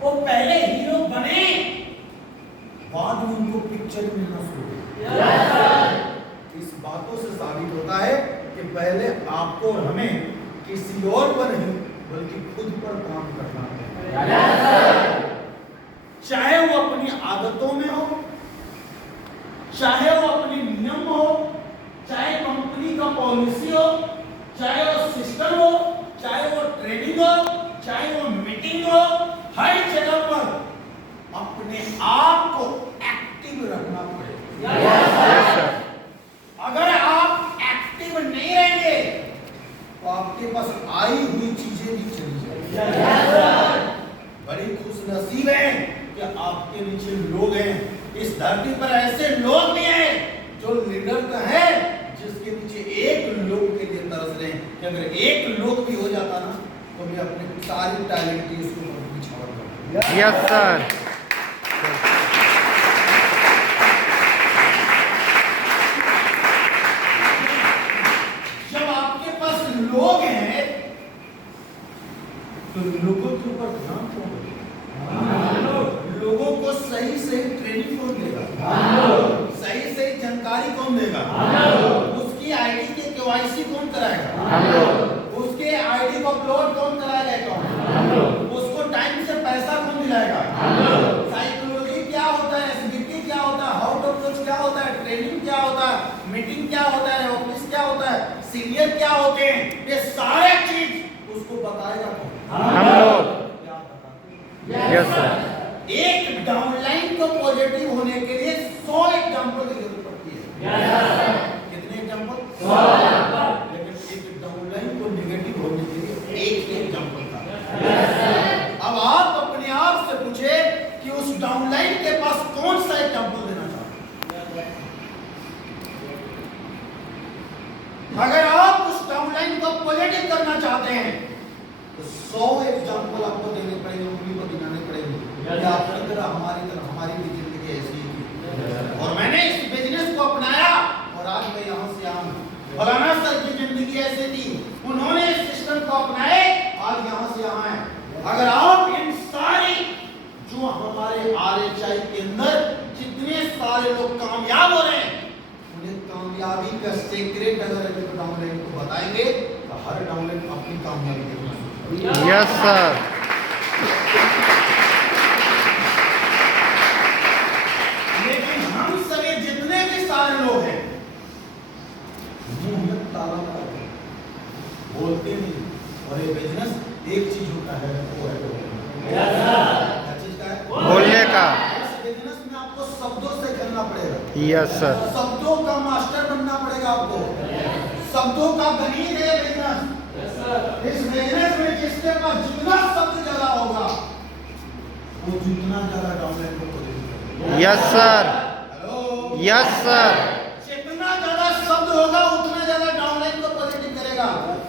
वो पहले हीरो बने, बाद में उनको पिक्चर मिलना शुरू हुई। इस बातों से साबित होता है कि पहले आपको और हमें किसी और पर नहीं बल्कि खुद पर काम करना है। चाहे वो अपनी आदतों में हो, चाहे वो अपने नियम हो, चाहे कंपनी का पॉलिसी हो, चाहे वो सिस्टम हो, चाहे वो ट्रेनिंग हो, चाहे वो मीटिंग हो, हर जगह पर अपने आप को एक्टिव रखना पड़ेगा। अगर आप एक्टिव नहीं रहेंगे तो आपके पास आई हुई चीजें भी चली जाएंगी। बड़ी खुशनसीब है कि आपके नीचे लोग हैं। इस धरती पर ऐसे लोग भी हैं जो लीडर तो है, जिसके पीछे एक लोग के लिए तरस रहे हैं कि अगर एक लोग भी हो जाता ना तो मैं अपने सारी टैलेंट की उसको छोड़ दूंगा। Yes sir. जब आपके पास लोग हैं तो लोगों के ऊपर ध्यान कौन देगा? लोगों को सही सही ट्रेनिंग कौन देगा? सही सही जानकारी कौन देगा? उसकी आईडी के केवाईसी कौन कराएगा? उसके आईडी को अपलोड कौन कराएगा? उसको टाइम से पैसा कौन दिलाएगा? साइकोलॉजी क्या होता है, एसबीटी क्या होता है, हाउ टू अप्रोच क्या होता है, ट्रेनिंग क्या होता है, मीटिंग क्या होता है, ऑफिस क्या होता है, सीनियर क्या होते हैं, ये सारे चीज उसको बताएगा कौन? हम लोग। Yes sir. एक डाउनलाइन को पॉजिटिव होने के लिए 100 एग्जांपल की जरूरत पड़ती है। कितने एग्जांपल? 100 एग्जांपल। लेकिन एक डाउनलाइन को नेगेटिव होने के लिए एक एग्जांपल था। अब आप अपने आप से पूछे कि उस डाउनलाइन के पास कौन सा एग्जांपल देना चाहते हैं। अगर आप उस डाउनलाइन को पॉजिटिव करना चाहते हैं तो 100 एग्जांपल आपको देने पड़ेंगे, उंगली पर गिनाने पड़ेंगे। आपकी तरह हमारी भी जिंदगी ऐसी ही थी और मैंने इस बिजनेस को अपनाया और आज मैं यहाँ से आया हूँ। फलाना सर की जिंदगी ऐसी थी, उन्होंने इस सिस्टम को अपनाए, आज यहाँ से यहाँ है। अगर आप इन सारी जो हमारे RHI के अंदर जितने सारे लोग कामयाब हो रहे हैं, उन्हें कामयाबी का सीक्रेट अगर डाउनलाइन को बताएंगे तो हर डाउनलाइन अपनी कामयाबी देखना। Yes sir. लेकिन हम सभी जितने भी सारे लोग हैं मुंह में ताला मारते हैं, बोलते नहीं। और ये बिजनेस एक चीज होता है, वो है क्या चीज का है? बोलने का। इस बिजनेस में आपको शब्दों से खेलना पड़ेगा। Yes sir. शब्दों का मास्टर बनना पड़ेगा आपको। शब्दों का गणित है बिजनेस। इस बिजनेस में जिसके पास जितना शब्द ज्यादा होगा वो जितना ज्यादा डाउनलाइन को खोलेगा। Yes sir. Hello, yes sir. जितना ज्यादा शब्द होगा उतना ज्यादा डाउनलाइन को पॉजिटिव करेगा।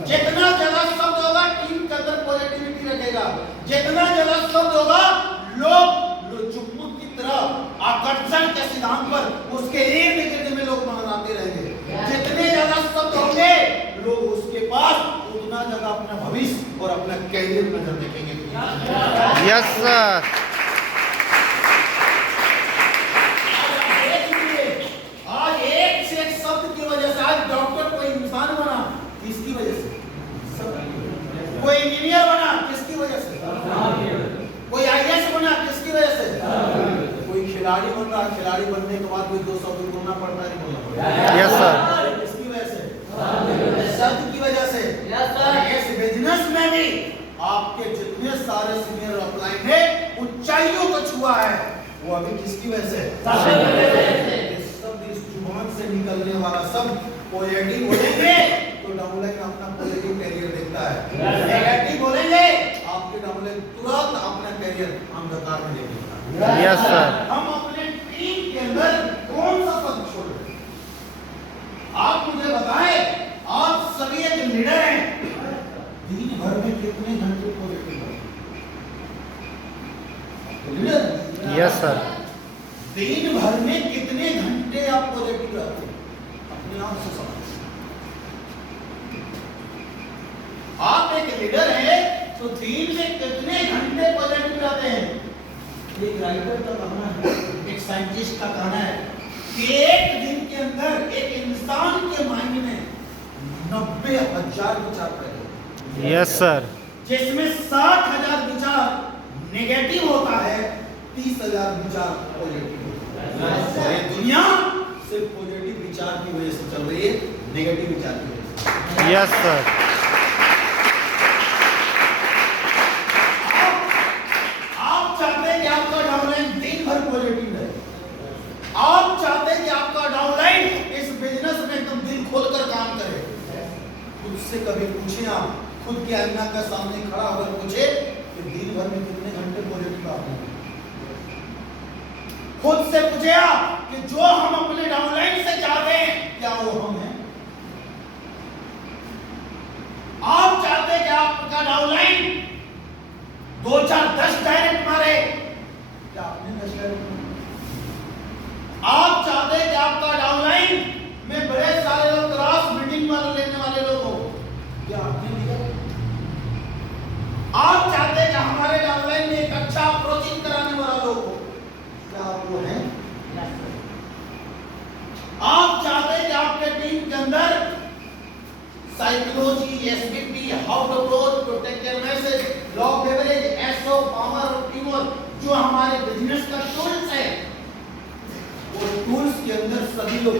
जितना ज्यादा शब्द होगा टीम के अंदर पॉजिटिविटी रखेगा। जितना ज्यादा शब्द होगा लोग चुम्बक की तरह आकर्षण के सिद्धांत पर उसके इर्द गिर्द में लोग मंडराते रहेंगे। जितने ज्यादा शब्द होंगे लोग उसके पास उतना ज्यादा अपना भविष्य और अपना कैरियर नजर देखेंगे। Yes sir. आज एक से एक शब्द की वजह से आज डॉक्टर कोई इंसान बना, किसकी वजह से? कोई इंजीनियर बना, किसकी वजह से? कोई IAS बना, किसकी वजह से? कोई खिलाड़ी बन रहा, खिलाड़ी बनने के बाद कोई 2 शब्द बोलना पड़ता है, नहीं बोलना पड़ता? Yes sir. किसकी वजह से? शब्द की वजह से। इस बिजनेस में भी आपके जितने सारे सीनियर अपलाइन है ऊंचाइयों को छुआ है, वो अभी किसकी वजह से? इस जुबान से निकलने वाला शब्द पॉजिटिव बोलेंगे तो डाउनलाइन अपना पॉजिटिव कैरियर देखता है। नेगेटिव बोलेंगे आपके डाउनलाइन तुरंत अपना कैरियर अंधकार में देखेगा। Yes sir. हम अपने टीम के अंदर कौन सा शब्द छोड़ रहे हैं? आप मुझे बताएं, आप सभी एक लीडर हैं, दिन भर में कितने घंटे पॉजिटिव लीडर? Yes sir. दिन भर में कितने घंटे आप पॉजिटिव रहते हैं? अपने आप से समझ। आप एक लीडर हैं तो दिन में कितने घंटे पॉजिटिव रहते हैं? राइटर का कहना है, एक साइंटिस्ट का कहना है कि एक दिन के अंदर एक इंसान के माइंड में 90,000 विचार पैदा होते हैं। Yes sir. जिसमें 60,000 विचार नेगेटिव होता है, 30,000 विचार पॉजिटिव होता है। और ये दुनिया सिर्फ पॉजिटिव विचार की वजह से चल रही है, नेगेटिव विचार की वजह से। Yes sir. आप चाहते हैं कि आपका डाउनलाइन दिन भर पॉजिटिव रहे। आप चाहते हैं कि आपका डाउनलाइन इस बिजनेस में एकदम दिल खोलकर काम करे। खुद से कभी पूछे, आप खुद के आईना का सामने खड़ा होकर पूछे कि दिन भर में कितने घंटे पॉजिटिव आपने। खुद से पूछे आप कि जो हम अपने डाउनलाइन से चाहते हैं क्या वो हम हैं? आप चाहते हैं कि आपका डाउनलाइन 2 4 10 डायरेक्ट मारे, क्या आपने 10 डायरेक्ट मारे? आप चाहते हैं कि आपका डाउनलाइन में बड़े सारे लोग क्लास मीटिंग वाले लेने वाले लोग हो, क्या आपने लिया? आप चाहते हैं कि हमारे डाउनलाइन में एक अच्छा अप्रोचिंग कराने वाला लोग हो, क्या आप वो हैं? आप चाहते हैं कि आपके टीम के अंदर psychology, SBT, how to approach, to take care message, law of average, SO, power और टीमवर्क, जो हमारे बिजनेस का टूल्स है, वो टूल्स के अंदर सभी लोग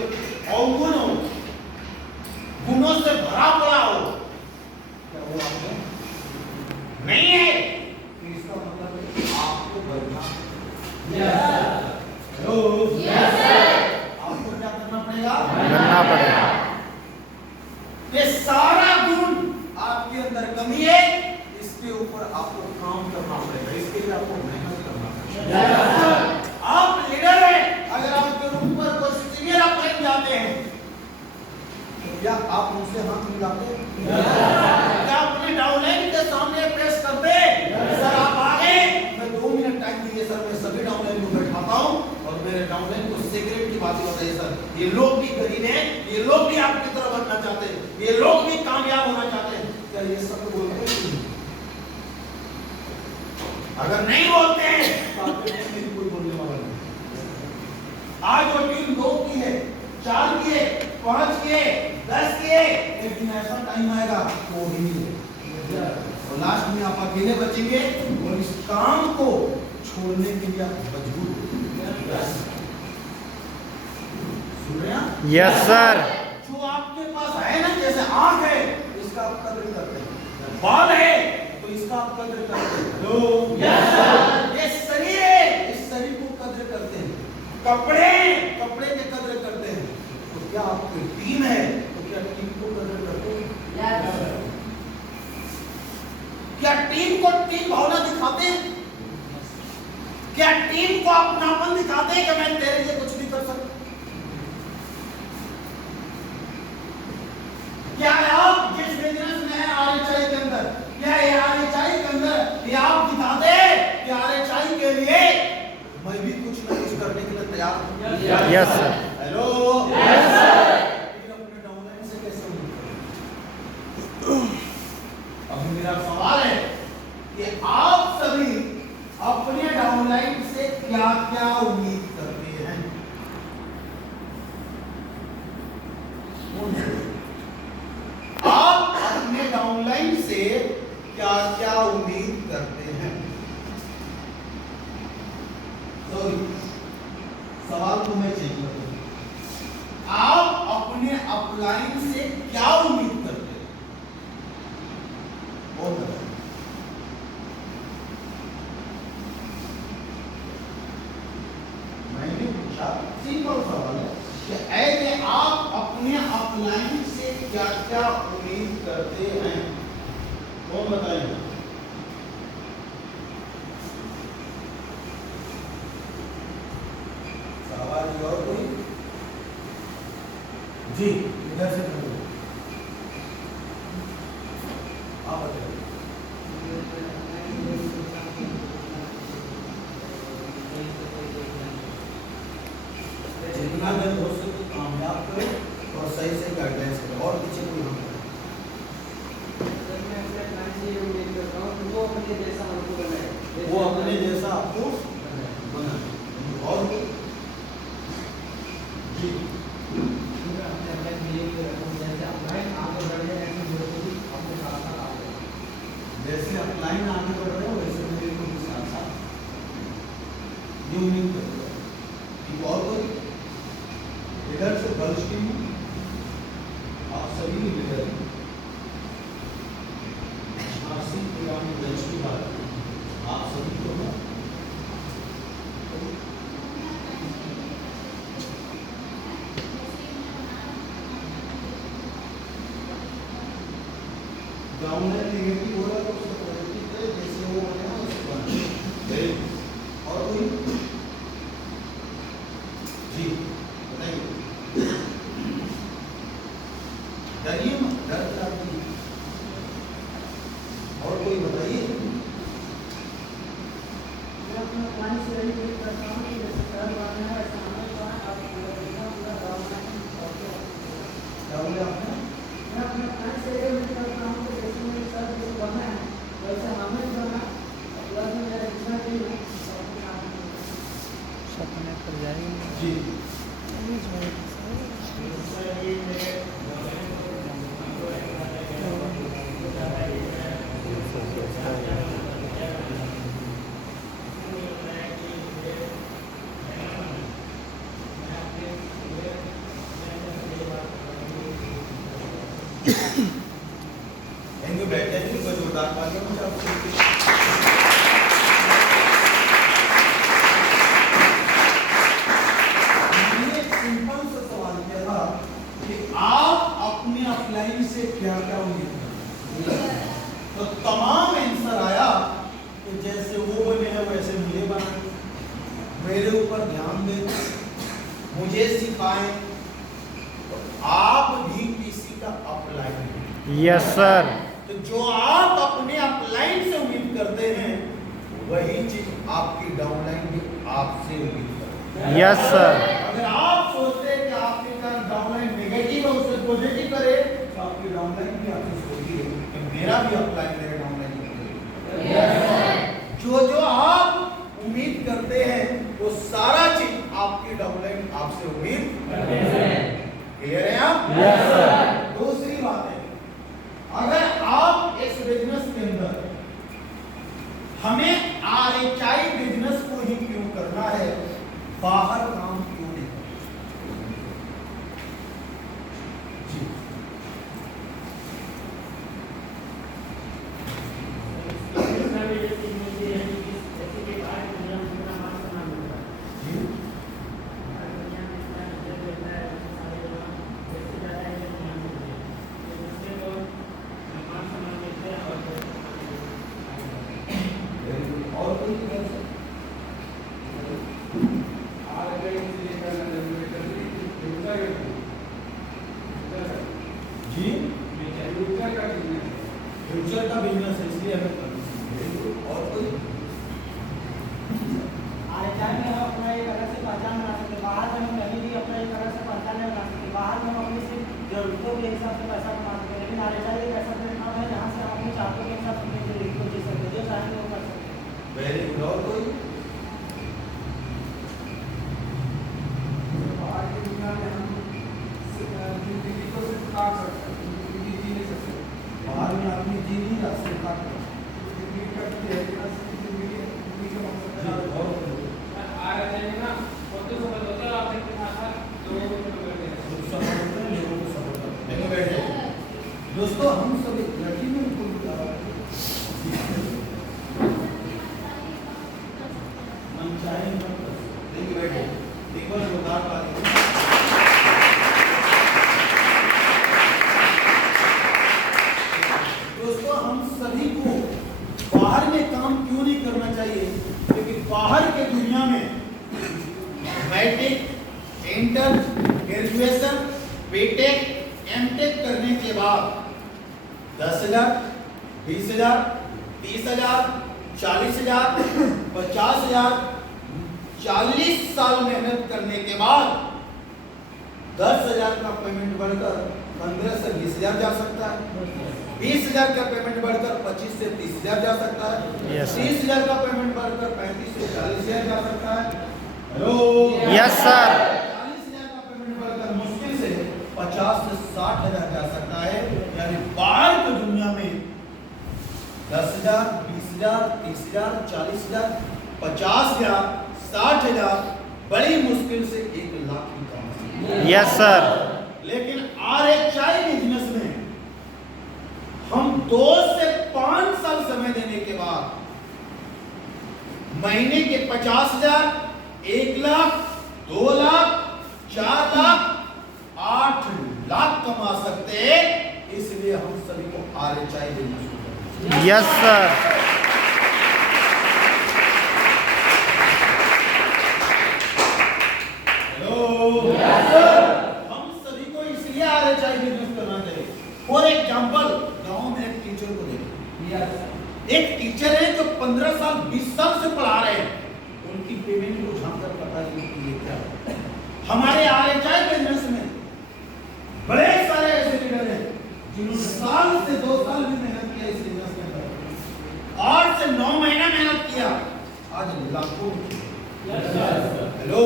अवगुण हो, गुणों से भरा पड़ा हो, क्या वो आप हैं? नहीं है। इसका मतलब है आपको बढ़ना। हेलो, आपको क्या करना पड़ेगा? करना पड़ेगा। ये सारा गुण आपके अंदर कमी है, इसके ऊपर आपको काम करना पड़ेगा, इसके लिए आपको मेहनत करना पड़ेगा। आप लीडर हैं, अगर आपके रूम पर कोई सीनियर आप बन जाते हैं, तो क्या आप उनसे हाथ मिलाते हैं? क्या अपने डाउनलाइन के सामने प्रेस करते हैं? सर आप आगे, मैं 2 मिनट टाइम दीजिए सर, मैं सभी डाउनलाइन को बैठाता हूं और मेरे डाउनलाइन को सीक्रेट की बातें बताइए सर, ये लोग भी गरीब हैं, ये लोग भी आपकी तरह बनना चाहते हैं, ये लोग भी कामयाब होना चाहते हैं, क्या ये सब बोलते हैं? अगर नहीं बोलते हैं तो आपके टीम में कोई बोलने वाला नहीं। आज वो टीम 2 की है, 4 की है, 5 की है, 10 की है, लेकिन ऐसा टाइम आएगा वो ही नहीं है और लास्ट में आप अकेले बचेंगे और इस काम को छोड़ने के लिए आप मजबूर हो। सुन रहे हैं? Yes sir. जो आपके पास है ना, जैसे आंख है, इसका आप कदर करते हैं, बाल है तो इसका आप कदर करते हैं, ये शरीर है, इस शरीर को कदर करते हैं, कपड़े के कदर करते हैं, तो क्या आपकी टीम है तो क्या टीम को कदर करते हैं? क्या टीम को टीम भावना दिखाते हैं? क्या टीम को अपनापन दिखाते हैं कि मैं तेरे लिए कुछ भी कर सकता? क्या आप जिस बिजनेस में है आरएचआई के अंदर, क्या ये आरएचआई के अंदर ये आप दिखाते हैं कि आरएचआई के लिए मैं भी कुछ ना कुछ करने के लिए तैयार हूं? Yes sir. Hello, yes sir. लेकिन अपने डाउनलाइन से कैसे मिलते? अब मेरा सवाल है कि आप सभी अपने डाउनलाइन से क्या क्या उम्मीद करते हैं? आप अपने डाउनलाइन से क्या क्या उम्मीद करते हैं? सॉरी, सवाल को मैं चेक करता हूं। आप अपने अपलाइन से क्या उम्मीद करते हैं? और बताइए। मैंने पूछा, सिंपल सवाल है कि ऐसे आप अपने अपलाइन से क्या क्या उम्मीद करते हैं? कौन बताइए? सवाल और कोई? जी, इधर से करो। आप बताइए। जितना जल्द हो सके कामयाब करो और सही से गाइडेंस करो, और पीछे कोई हम वो अपने जैसा आपको बनाए। डाउनलाइन नेगेटिव हो रहा है तो उसको पॉजिटिव करे, जैसे वो बने ना उसको बनाए। और कोई जी बताइए, डरिए मत, डर क्या नहीं। और कोई बताइए। मैं अपना क्लाइंट से यही उम्मीद करता हूँ कि जैसे शहर बनाना है ऐसा हमें तो है, आप पूरा गाँव में क्या बोले आपने? मैं अपने क्लाइंट से यही उम्मीद करता हूँ कि जैसे मेरे शहर जैसे बना है वैसे हमें बना, प्लस में मेरा जितना भी है सपने पर जाएंगे जी थैंक यू, बैठे थे कोई जोरदार तालियों में आपको। मैंने एक सिंपल सा सवाल किया था कि आप अपने अपलाइन से क्या क्या उम्मीद करते हैं, तो तमाम आंसर आया कि जैसे वो बने हैं वैसे मुझे बनाए, मेरे ऊपर ध्यान दें, मुझे सिखाएं। तो आप भी किसी का अपलाइन, यस सर। तो जो आप अपने अपलाइन से उम्मीद करते हैं वही चीज आपकी डाउनलाइन भी आपसे उम्मीद करते हैं। Yes sir. अगर आप सोचते हैं कि आपके कारण डाउनलाइन नेगेटिव है उसे पॉजिटिव करे, तो आपकी डाउनलाइन भी आपसे सोचती है कि मेरा भी अपलाइन मेरे डाउनलाइन जो जो आप उम्मीद करते हैं वो सारा चीज आपकी डाउनलाइन आपसे उम्मीद करते हैं। क्लियर है आप? Yes sir. दूसरी बात है, अगर आप इस बिजनेस के अंदर हमें आरएचआई बिजनेस को ही क्यों करना है, बाहर काम क्यों नहीं करना? जी और कोई जी फ्यूचर का बिजनेस है इसलिए हमें करना है। और कोई आरएचआई में हम अपना एक अलग से पहचान बना सकते हैं, बाहर में हम कहीं भी अपना एक अलग से पहचान नहीं बना सकते, बाहर में हम अपनी सिर्फ जरूरतों के हिसाब से पैसा कमा सकते हैं, लेकिन आरएचआई एक ऐसा प्लेटफॉर्म है जहाँ से हम अपनी चाहतों के हिसाब से अपनी जिंदगी को जी सकते हैं, जो चाहेंगे वो कर सकते हैं। Very good. और कोई बाहर की दुनिया में हम जिंदगी को सिर्फ काट सकते हैं, जिंदगी जी नहीं सकते। बाहर में आदमी जी नहीं रहा, सिर्फ काट रहा। जिंदगी कटती है, इतना सी जिंदगी के मकसद जी, है। और कोई? आ रहे हैं ना, वो तो समझ होता है आप एक आशा लोगों को तो करते हैं। खुद सपोर्ट करें, लोगों को सपोर्ट करें। देखो बैठे दोस्तों, हम सभी लड़की में कोई मन चाहे मत कर सकते। देखिए बैठे एक बार जोरदार ताली। दोस्तों हम सभी को बाहर में काम क्यों नहीं करना चाहिए, क्योंकि बाहर के दुनिया में matric, inter, graduation, BTech, MTech करने के बाद 10,000, 20,000, 30,000, 40,000, 50,000, 40 साल मेहनत करने के बाद 10,000 का पेमेंट बढ़कर 15 से 20,000 जा सकता है, 20,000 का पेमेंट बढ़कर 25 से 30,000 जा सकता है, Yes, sir. 30,000 का पेमेंट बढ़कर 35 से 40,000 जा सकता है। Hello yes sir. 40,000 का पेमेंट बढ़कर मुश्किल से 50 से 60,000 जा सकता है। यानी बाहर की दुनिया में 10,000, 20,000, 30,000, 40,000, 50,000, 60,000 बड़ी मुश्किल से 1,00,000 की कमा सकते हैं। Yes sir. लेकिन आरएचआई बिजनेस में हम 2 से 5 साल समय देने के बाद महीने के 50,000, 1,00,000, 2,00,000, 4,00,000, 8,00,000 कमा सकते हैं। इसलिए हम सभी को आरएचआई बिजनेस यस सर। हम सभी को इसलिए RHI बिजनेस करना चाहिए। फॉर एग्जाम्पल, गांव में एक टीचर को देखो, एक टीचर है जो 15 साल 20 साल से पढ़ा रहे हैं, उनकी पेमेंट को झांककर पता नहीं कि ये क्या है। हमारे RHI बिजनेस में बड़े सारे ऐसे लीडर हैं जिन्होंने साल से 2 साल भी मेहनत किया इस बिजनेस के अंदर, 8 से 9 महीना मेहनत किया, आज लाखों। हेलो,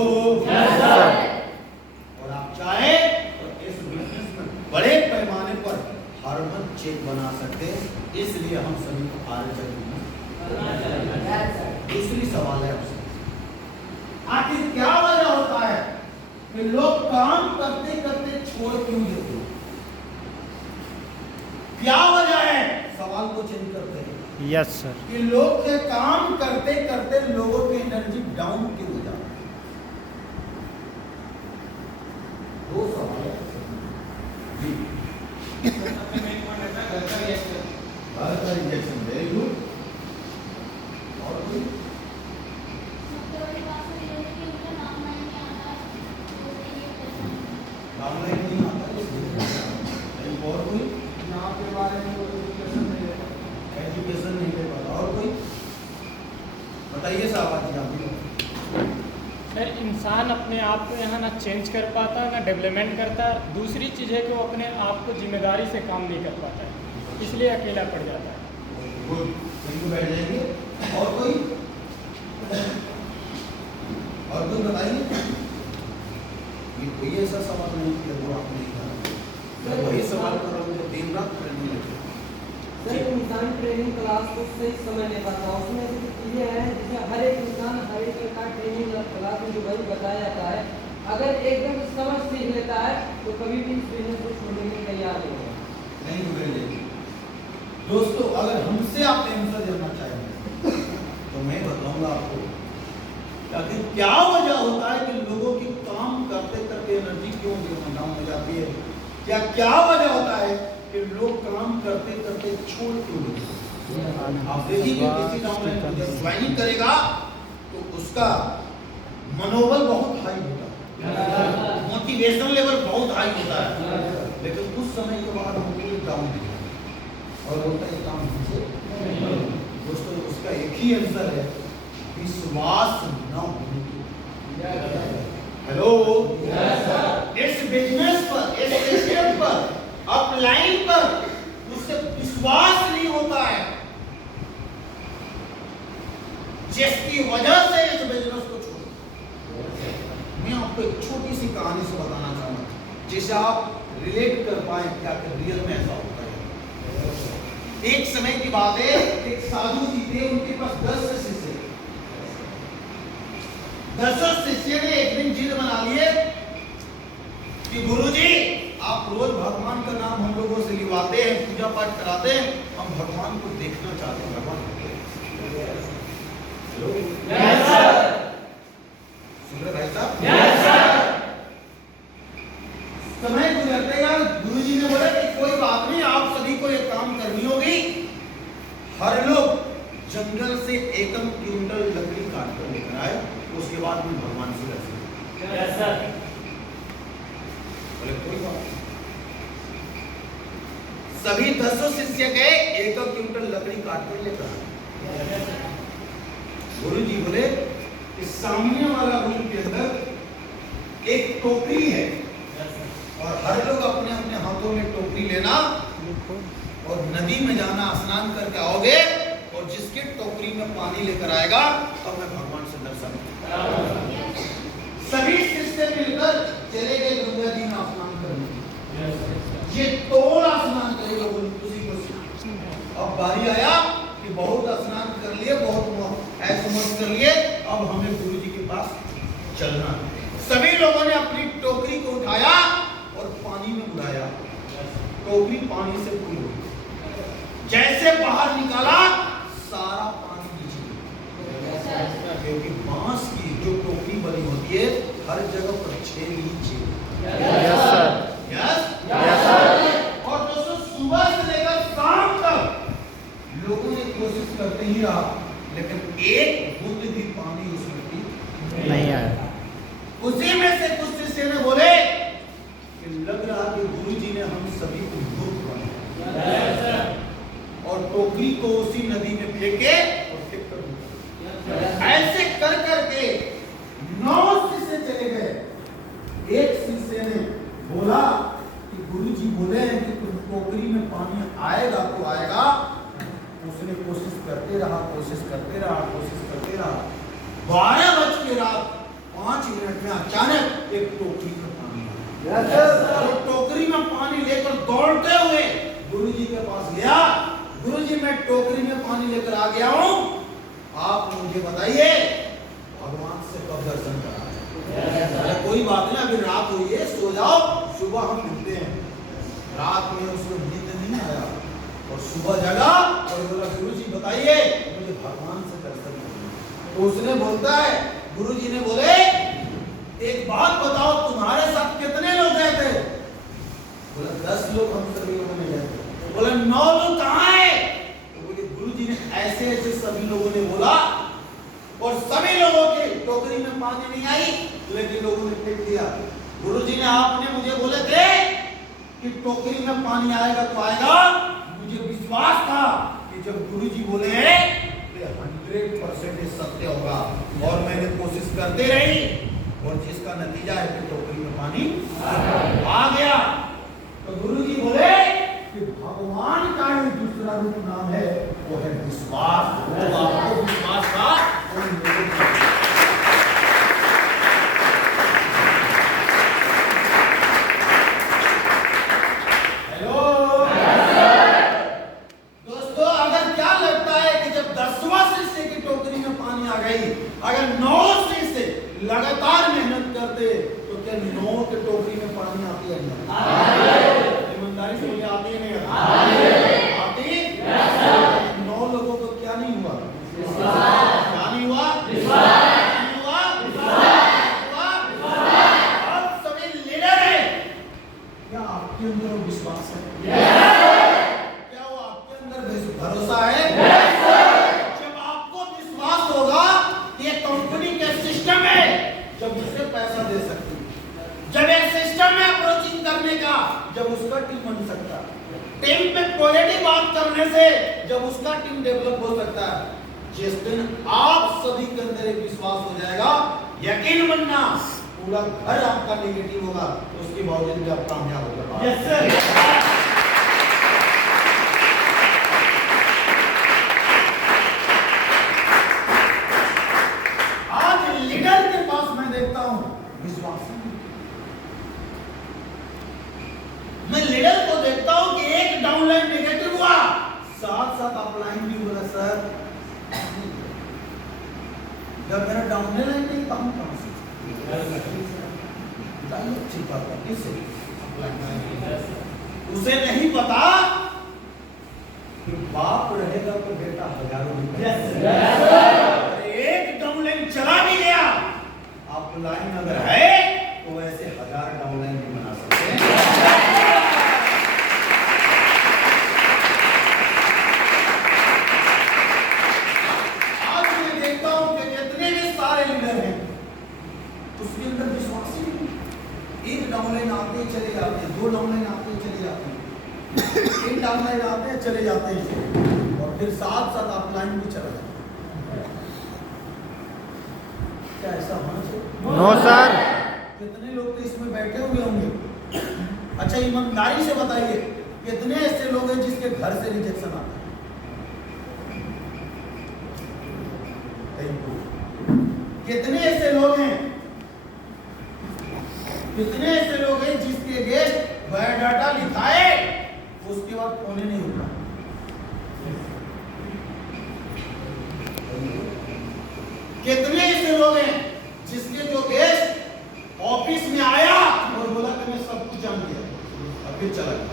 और आप चाहे तो इस बिजनेस में बड़े पैमाने पर हर मंथ चेक बना सकते हैं, इसलिए हम सभी को RHI बिजनेस। दूसरी सवाल है आपसे, आखिर क्या वजह होता है कि लोग काम करते करते छोड़ क्यों देते हैं? क्या वजह है? सवाल को चेंज करते हैं। Yes sir. कि लोग के काम करते करते लोगों की एनर्जी डाउन क्यों हो जाती है? दो सवाल है जी। Injection very good. और कोई रामलाइन नहीं आता है, और कोई यहाँ के बारे में एजुकेशन नहीं है, एजुकेशन नहीं ले पाता। और कोई बताइए साहब जी, आप भी। सर, इंसान अपने आप को यहाँ ना चेंज कर पाता ना डेवलपमेंट करता। दूसरी चीज़ है कि वो अपने आप को जिम्मेदारी से काम नहीं कर पाता है, इसलिए अकेला पड़ जाता है। गुड, बिल्कुल बैठ जाएंगे। और कोई बताइए। ये कोई ऐसा सवाल नहीं कि वो आपने नहीं कहा, मैं वही सवाल कर रहा हूँ जो दिन रात ट्रेनिंग लेते हैं। सर, इंसान ट्रेनिंग क्लास को सही समय नहीं पाता, उसमें ऐसी चीज़ें हैं जिसमें हर एक इंसान हर एक प्रकार ट्रेनिंग क्लास में जो वही बताया जाता है, अगर एकदम समझ सीख लेता है तो कभी भी इस बिजनेस को छोड़ने के लिए तैयार नहीं होगा। नहीं बिगड़ेगी। दोस्तों, अगर हमसे आप आंसर देना चाहेंगे तो मैं बताऊंगा आपको कि क्या वजह होता है कि लोगों की काम करते करते एनर्जी क्यों डाउन हो जाती है, क्या वजह होता है कि लोग काम करते करते छोड़ क्यों देते हैं। आप देखिए किसी ऑनलाइन ज्वाइनिंग करेगा तो उसका मनोबल बहुत हाई होता है, मोटिवेशन लेवल बहुत हाई होता है, लेकिन कुछ समय के बाद वो डाउन और होता है काम हमसे। दोस्तों, उसका एक ही आंसर है, विश्वास न होने की। हेलो, इस बिजनेस पर, इस सिस्टम पर, अपलाइन पर उससे विश्वास नहीं होता है, जिसकी वजह से इस बिजनेस को छोड़। मैं आपको एक छोटी सी कहानी से बताना चाहूंगा जिसे आप रिलेट कर पाए क्या रियल में ऐसा होता है। एक समय की बात है, एक साधु जी थे, उनके पास 10 शिष्य। 10 शिष्य ने एक दिन जिद बना लिए कि गुरुजी, आप रोज भगवान का नाम हम लोगों से लिवाते हैं, पूजा पाठ कराते हैं, हम भगवान को देखना चाहते हैं। भगवान सुन रहे भाई साहब? समय गुजरते गुरुजी ने बोला कि कोई बात नहीं, आप सभी को एक काम करनी होगी, हर लोग जंगल से 1 क्विंटल लकड़ी काट कर लेकर आए, उसके बाद में भगवान से दर्शन। बोले कोई बात नहीं। सभी 10 शिष्य गए, 1 क्विंटल लकड़ी काट कर लेकर आए। गुरु जी बोले कि सामने वाला रूम के अंदर एक टोकरी है और हर लोग अपने अपने हाथों में टोकरी लेना और नदी में जाना, स्नान करके आओगे और जिसके टोकरी में पानी लेकर आएगा तब मैं भगवान से दर्शन। सभी शिष्य मिलकर चले गए गंगा जी में स्नान करने। ये थोड़ा स्नान करेगा उसी को। अब बारी आया कि बहुत स्नान कर लिए, बहुत ऐसे मत कर लिए, अब हमें गुरु जी के पास चलना। सभी लोगों ने अपनी टोकरी को उठाया और पानी में उड़ाया। टोकरी पानी से फुल हो गई। जैसे बाहर निकाला सारा पानी नीचे, क्योंकि बांस की जो टोकरी बनी होती है हर जगह पर 6 नीचे। Yes sir. Yes yes sir. और दोस्तों, सुबह से लेकर शाम तक टोकरी में पानी आएगा तो आएगा। उसने कोशिश करते रहा, कोशिश करते रहा, कोशिश करते रहा। 12:05 में अचानक एक टोकरी में पानी आया। तो टोकरी में पानी लेकर दौड़ते हुए गुरुजी के पास गया। गुरुजी, मैं टोकरी में पानी लेकर आ गया हूं, आप मुझे बताइए भगवान से कब दर्शन करा? कोई बात नहीं, अभी रात हुई है, सो जाओ, सुबह हम मिलते हैं। रात में उसको नींद नहीं आया और सुबह जगा और बोला, गुरुजी बताइए मुझे भगवान से दर्शन करना। तो उसने बोलता है, गुरुजी ने बोले, एक बात बताओ, तुम्हारे साथ कितने लोग गए थे? बोला 10 लोग हम सभी लोगों ने गए थे। बोला 9 लोग कहाँ है? तो बोले गुरुजी ने ऐसे ऐसे सभी लोगों ने बोला और सभी लोगों के टोकरी में पानी नहीं आई, लेकिन लोगों ने फेंक दिया। गुरुजी ने, आपने मुझे बोले थे कि टोकरी में पानी आएगा तो आएगा। मुझे विश्वास था कि जब गुरुजी बोले हैं 100% सत्य होगा, और मैंने कोशिश करते रही और जिसका नतीजा है कि टोकरी में पानी आ गया। तो गुरुजी बोले कि भगवान का ही दूसरा रूप नाम है, वो है विश्वास। तो आपको विश्वास था अगर 9 से लगातार मेहनत करते तो क्या 9 के टोकरी में पानी आती है? ईमानदारी से मुझे आती है नहीं आती? 9 लोगों को क्या नहीं हुआ? क्या नहीं हुआ? आप सभी लीडर हैं, क्या आपके अंदर विश्वास है? क्या वो आपके अंदर भरोसा है? जब उससे पैसा दे सकती, जब एक सिस्टम में अप्रोचिंग करने का, जब उसका टीम बन सकता, टीम पे पॉजिटिव बात करने से जब उसका टीम डेवलप हो सकता है। जिस दिन आप सभी के अंदर एक विश्वास हो जाएगा, यकीन मानना पूरा घर आपका नेगेटिव होगा, उसके बावजूद भी आप कामयाब होगा। Yes sir. मैं लीडर को देखता हूं कि एक डाउनलाइन नेगेटिव हुआ, साथ साथ अपलाइन भी हुआ। सर, जब मेरा डाउनलाइन नहीं काम कहां से? उसे नहीं पता कि बाप रहेगा तो बेटा हजारों एक डाउनलाइन चला भी गया, अपलाइन अगर है तो वैसे 1000 डाउनलाइन भी बना सकते हैं। उसके अंदर विश्वास ही नहीं। एक डाउनलाइन आते ही चले जाते हैं, 2 डाउनलाइन आते ही चले जाते हैं, 3 डाउनलाइन आते हैं चले जाते हैं, और फिर साथ साथ अपलाइन भी चला जाता है। क्या ऐसा होना चाहिए? No sir. कितने लोग तो इसमें बैठे हुए होंगे? अच्छा, ईमानदारी से बताइए, कितने ऐसे लोग हैं जिसके घर से रिजेक्शन आता है? कितने ऐसे लोग हैं, कितने ऐसे लोग हैं जिसके गेस्ट बायोडाटा लिखाए उसके बाद फोन नहीं होता? कितने ऐसे लोग हैं जिसके जो गेस्ट ऑफिस में आया और बोला कि मैं सब कुछ जान गया और फिर चला गया?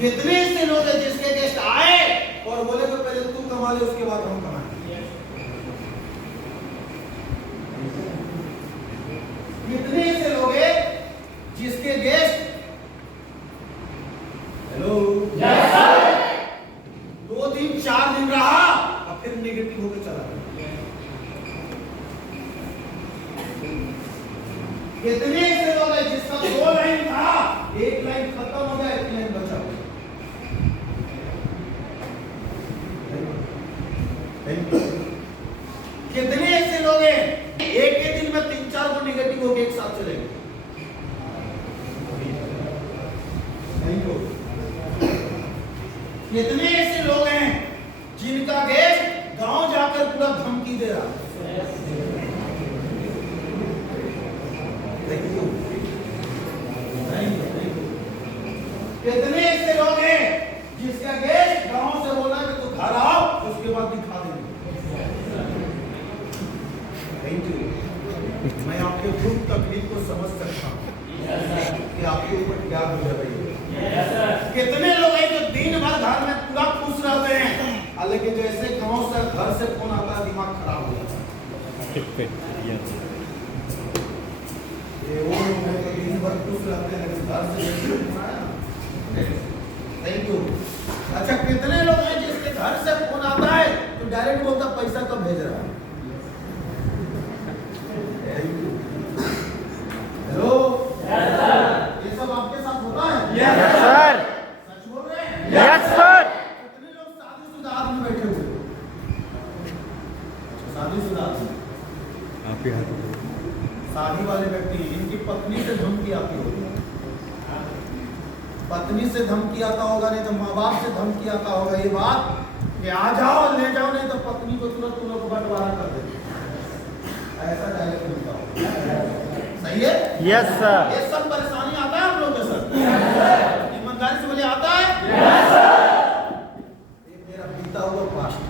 कितने ऐसे लोग हैं जिसके गेस्ट आए और बोले कि पहले तू कमा ले उसके बाद हम कमाएंगे? कितने ऐसे लोग हैं जिसके गेस्ट हेलो 2 दिन 4 दिन रहा और फिर नेगेटिव होकर चला गया? कितने ऐसे लोग हैं जिसका 2 लाइन था, 1 लाइन खत्म हो गया, 1 लाइन बचा? कितने ऐसे लोग हैं एक ही दिन में 3-4 को नेगेटिव होकर एक साथ चले गए? कितने ऐसे लोग हैं जिनका गेस्ट गांव जाकर पूरा धमकी दे रहा है? कितने ऐसे लोग हैं जिसका गेस्ट गांव से बोला कि तू घर आओ, उसके बाद दिखा देंगे। Thank you. मैं आपके दुख तकलीफ को समझ सकता हूँ कि आपके ऊपर क्या गुजर रही है। कितने लोग हैं जो दिन भर घर में पूरा खुश रहते हैं, हालांकि जैसे गांव से घर से फोन आता है दिमाग खराब हो जाता है। ये वो लोग हैं जो दिन भर खुश रहते हैं लेकिन घर से जैसे फोन आया। Thank you. अच्छा, कितने लोग हैं जिसके घर से फोन आता है तो डायरेक्ट बोलता पैसा कब भेज रहा है? हेलो, ये सब आपके साथ होता है? Yes sir. सच बोल रहे हैं? Yes sir. कितने लोग शादीशुदा आदमी बैठे हुए? शादीशुदा आदमी, आप ही हाथ शादी वाले व्यक्ति, इनकी पत्नी से धमकी आती होगी। पत्नी से धमकी आता होगा, नहीं तो माँ बाप से धमकी आता होगा। ये बात कि आ जाओ ले जाओ, नहीं तो पत्नी को तुरंत तुम लोग बंटवारा कर देते। ऐसा डायरेक्ट मिलता होगा। सही है? Yes sir. ये सब परेशानी आता है आप लोगों के साथ? ईमानदारी से बोले आता है? ये मेरा बीता हुआ पास्ट,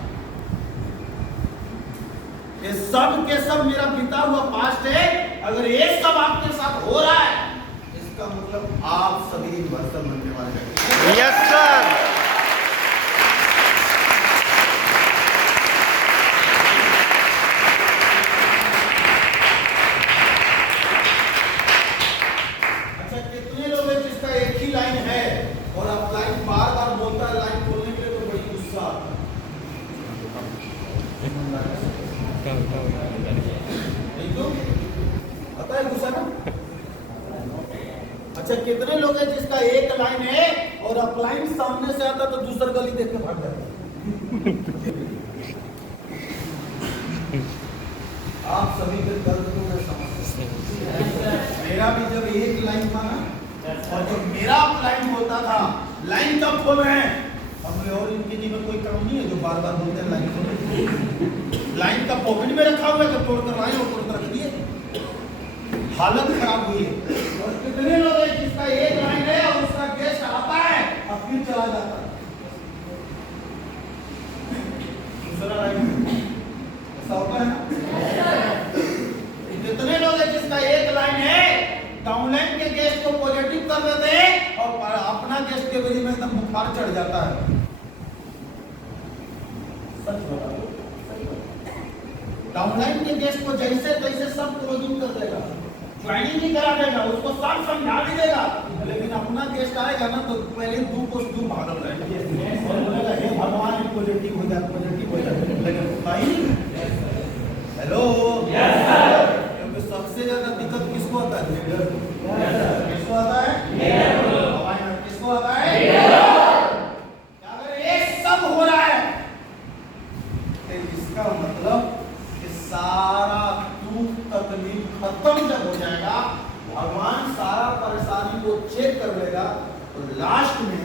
ये सब के सब मेरा बीता हुआ पास्ट है। अगर ये सब आपके साथ हो रहा है, इसका मतलब आप सभी यूनिवर्सल बनने वाले हैं। Yes sir. अच्छा, कितने लोग हैं जिसका एक ही लाइन है और आप लाइन बार बार बोलता है, लाइन बोलने के लिए तो बड़ी गुस्सा आता है। नहीं तो आता है गुस्सा ना? अच्छा, कितने लोग हैं जिसका एक लाइन है और अपलाइन सामने से आता तो दूसरा गली देख के भाग जाता? आप सभी के दर्द को मैं समझता हूं। मेरा भी जब एक लाइन था ना, और जब मेरा अपलाइन होता था, लाइन कब खोल रहे हैं हमने, और इनके जीवन कोई काम नहीं है जो बार बार बोलते हैं लाइन खोल। लाइन का पॉकेट में रखा हुआ है, तोड़कर लाइन और तोड़कर रख दिए, हालत खराब हुई है। और कितने लोग हैं जिसका एक लाइन है और उसका गेस्ट आता है और फिर चला जाता है दूसरा लाइन। ऐसा होता है ना? कितने लोग हैं जिसका एक लाइन है, डाउनलाइन के गेस्ट को पॉजिटिव कर देते हैं और अपना गेस्ट के वजह में एकदम बुखार चढ़ जाता है। सच बता दो, डाउनलाइन के गेस्ट को जैसे तैसे सब पॉजिटिव कर देगा, ज्वाइनिंग नहीं करा देगा, उसको सब समझा भी देगा, लेकिन अपना गेस्ट आएगा ना तो पहले 2 कोस दूर भागल रहेगा और बोलेगा हे भगवान पॉजिटिव हो जाए, लेकिन होता ही नहीं। हेलो, क्योंकि सबसे ज्यादा दिक्कत किसको आता है? लीडर। किसको आता है? किसको आता है? अगर ये सब हो रहा है तो इसका मतलब कि सारा दुख तकलीफ खत्म जब हो जाएगा, भगवान सारा परेशानी को चेक कर लेगा तो लास्ट में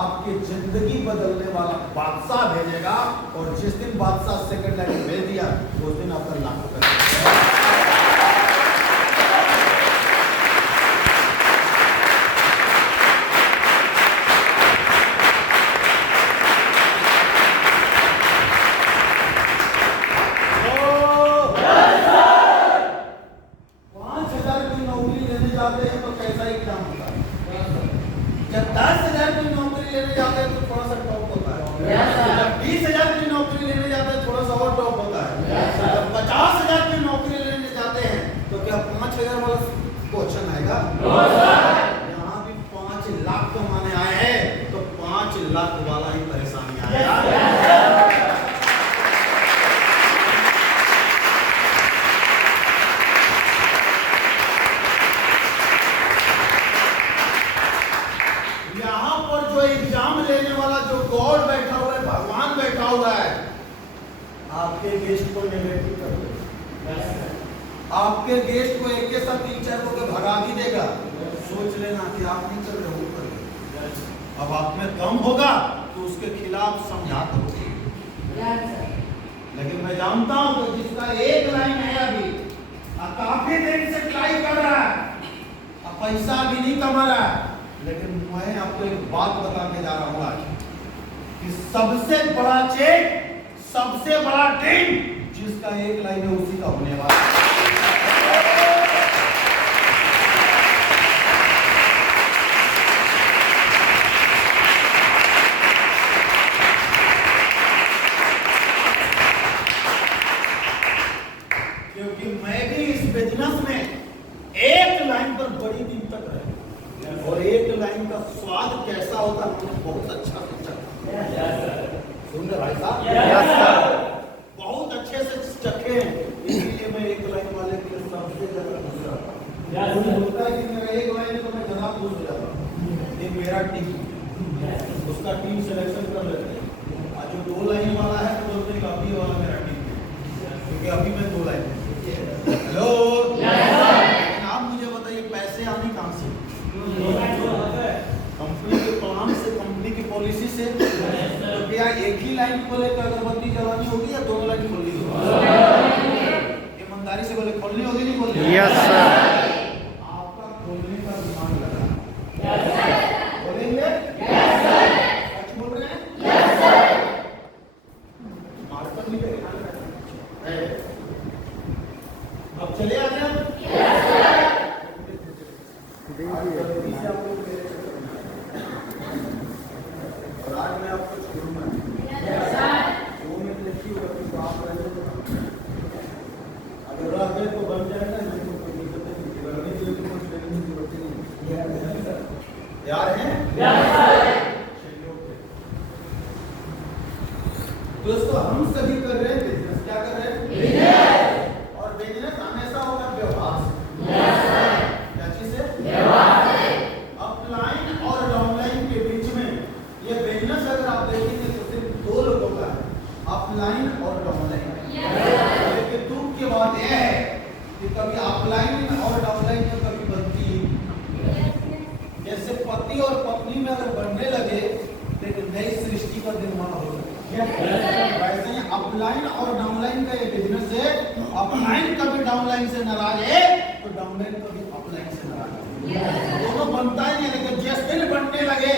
आपकी जिंदगी बदलने वाला बादशाह भेजेगा। और जिस दिन बादशाह सेकंड लाइन भेज दिया उस दिन आपका लाख रुपए। जाते हैं तो कैसा एग्जाम होता है? जब 10,000 की नौकरी लेने जाते हैं तो थोड़ा सा टॉप होता है। जब 20,000 की नौकरी लेने जाते हैं थोड़ा सा और टॉप होता है। जब 50,000 की नौकरी लेने जाते हैं तो क्या 5,000 वाला क्वेश्चन आएगा? यहाँ भी 5 लाख कमाने आए हैं तो 5 लाख वाला ही परेशानी आएगा। एग्जाम लेने वाला जो गॉड बैठा हुआ है, भगवान बैठा हुआ है, आपके गेस्ट को नेगेटिव कर देगा। आपके गेस्ट को एक के साथ 3-4 को भगा भी देगा। सोच लेना कि आप नहीं कर रहे हो, कर रहे। अब आप में कम होगा तो उस उसके खिलाफ समझाता हूँ। Yes sir. लेकिन मैं जानता हूं कि जिसका एक लाइन है अभी और काफी दिन से ट्राई कर रहा है और पैसा भी नहीं कमा रहा है, लेकिन मैं आपको एक बात बता के जा रहा हूं आज कि सबसे बड़ा चेक, सबसे बड़ा ड्रीम जिसका एक लाइन है उसी का होने वाला है। क्योंकि मैं भी इस बिजनेस में एक लाइन पर बड़ी दिन तक रहा और एक लाइन का स्वाद कैसा होता है हमने बहुत अच्छा से सुन रहे भाई साहब, बहुत अच्छे से चखे हैं। इसलिए मैं एक लाइन वाले के लिए सबसे ज्यादा खुश रहता हूं। मुझे होता है कि मेरा एक लाइन है तो मैं ज्यादा खुश हो जाता हूं। ये मेरा टीम, उसका टीम सिलेक्शन कर लेते हैं और जो 2 लाइन वाला है तो बोलते हैं कि अभी वाला मेरा टीम है, क्योंकि अभी मैं 2 लाइन। हेलो, आप मुझे बताइए पैसे आने कहां से? कंपनी के प्लान से, कंपनी की पॉलिसी से। तो क्या एक ही लाइन को लेकर अगरबत्ती जलानी होगी या 2 लाइन खोलनी होगी? ईमानदारी से बोले, खोलनी होगी नहीं खोलनी? Yes sir. आपका खोलने का दिमाग लगा? बोलेंगे? सच बोल रहे हैं? मार्केट नहीं करेगा। अब चले आते हैं। और आज मैं आपको छोड़ूंगा। अगर रह गए तो बन जाएगा, नहीं तो कोई दिक्कत नहीं। रहने के लिए तो कुछ लेने की जरूरत नहीं। तैयार हैं? दोस्तों, हम सभी कर रहे हैं बिजनेस। क्या कर रहे हैं? बिजनेस। और बिजनेस हमेशा होगा व्यवहार से। क्या चीज है? अपलाइन और डाउनलाइन के बीच में ये बिजनेस अगर आप देखेंगे तो सिर्फ 2 लोगों का है, अपलाइन और डाउनलाइन। लेकिन दुख की बात यह है कि कभी अपलाइन और डाउनलाइन में कभी बनती ही नहीं। जैसे पति और पत्नी में अगर बनने लगे लेकिन नई सृष्टि का निर्माण हो सकता है, वैसे ही अपलाइन और डाउनलाइन का ये बिजनेस है। अपलाइन कभी डाउनलाइन से नाराज है तो डाउनलाइन कभी अपलाइन से नाराज है। दोनों बनता ही नहीं, लेकिन जिस दिन बनने लगे,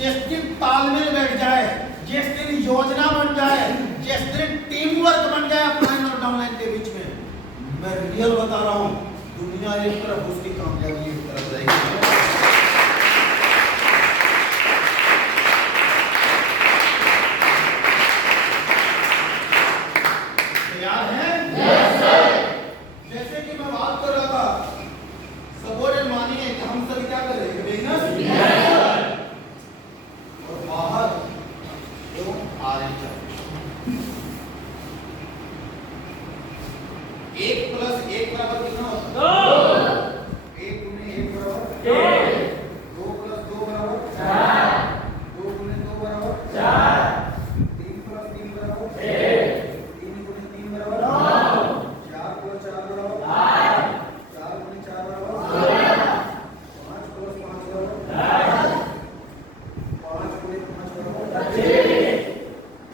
जिस दिन तालमेल बैठ जाए, जिस दिन योजना बन जाए, जिस दिन टीम वर्क बन जाए अपलाइन और डाउनलाइन के बीच में, मैं रियल बता रहा हूं, दुनिया एक तरफ, उसकी कामयाबी एक तरफ रहेगी। तैयार हैं? जैसे कि मैं बात कर रहा था, सबोरे मानिए कि हम सभी क्या कर रहे हैं? बिजनेस। और बाहर जो आ रहे हैं 1 + 1 बराबर कितना होता है? 2। 1 × 1 बराबर 2। 2 + 2 बराबर 4। 2 × 2 बराबर 4। 3 + 3 बराबर 6। 3 × 3 बराबर 9। 4 + 4 बराबर 8। 4 × 4 बराबर 16। 5 + 5 बराबर 10। 5 × 5 बराबर 25।